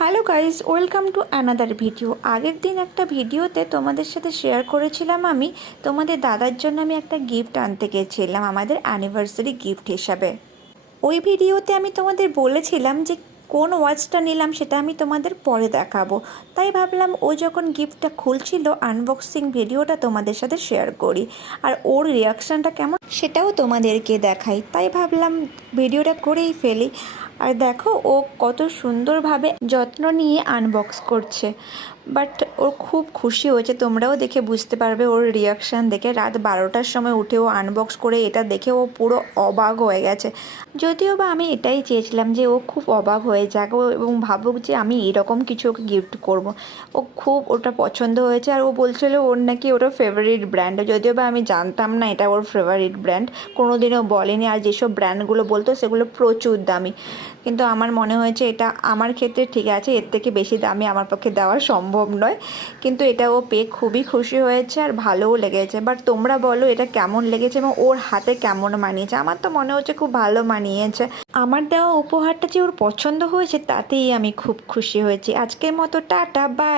Hello guys, welcome to another video. আগের দিন একটা ভিডিওতে তোমাদের সাথে শেয়ার করেছিলাম আমি তোমাদের দাদার জন্য আমি একটা গিফট আনতে গেছিলাম আমাদের অ্যানিভার্সারি গিফট হিসাবে। ওই ভিডিওতে আমি তোমাদের বলেছিলাম যে কোন ওয়াচটা নিলাম সেটা আমি তোমাদের পরে দেখাবো, তাই ভাবলাম ও যখন গিফটটা খুলছিল আনবক্সিং ভিডিওটা তোমাদের সাথে শেয়ার করি আর ওর রিয়াকশানটা কেমন সেটাও তোমাদেরকে দেখাই, তাই ভাবলাম ভিডিওটা করেই ফেলি। আর দেখো ও কত সুন্দরভাবে যত্ন নিয়ে আনবক্স করছে, বাট ও খুব খুশি হয়েছে। তোমরাও দেখে বুঝতে পারবে ওর রিয়াকশান দেখে। রাত 12টার সময় উঠে ও আনবক্স করে এটা দেখে ও পুরো অবাক হয়ে গেছে। যদিও বা আমি এটাই চেয়েছিলাম যে ও খুব অবাক হয়ে যাক এবং ভাবুক যে আমি এরকম কিছু ওকে গিফট করব। ও খুব ওটা পছন্দ হয়েছে আর ও বলছিল ওর নাকি ওটা ফেভারিট ব্র্যান্ড। যদিও বা আমি জানতাম না এটা ওর ফেভারিট ব্র্যান্ড, কোনো দিনও বলেনি। আর যেসব ব্র্যান্ডগুলো বলতো সেগুলো প্রচুর দামি, কিন্তু আমার মনে হয়েছে এটা আমার ক্ষেত্রে ঠিক আছে, এর থেকে বেশি দামি আমার পক্ষে দেওয়া সম্ভব নয়। কিন্তু এটা ও পেয়ে খুবই খুশি হয়েছে আর ভালোও লেগেছে। বাট তোমরা বলো এটা কেমন লেগেছে এবং ওর হাতে কেমন মানিয়েছে? আমার তো মনে হচ্ছে খুব ভালো মানিয়েছে। আমার দেওয়া উপহারটা যে ওর পছন্দ হয়েছে তাতেই আমি খুব খুশি হয়েছি। আজকের মতো টাটা, বাই।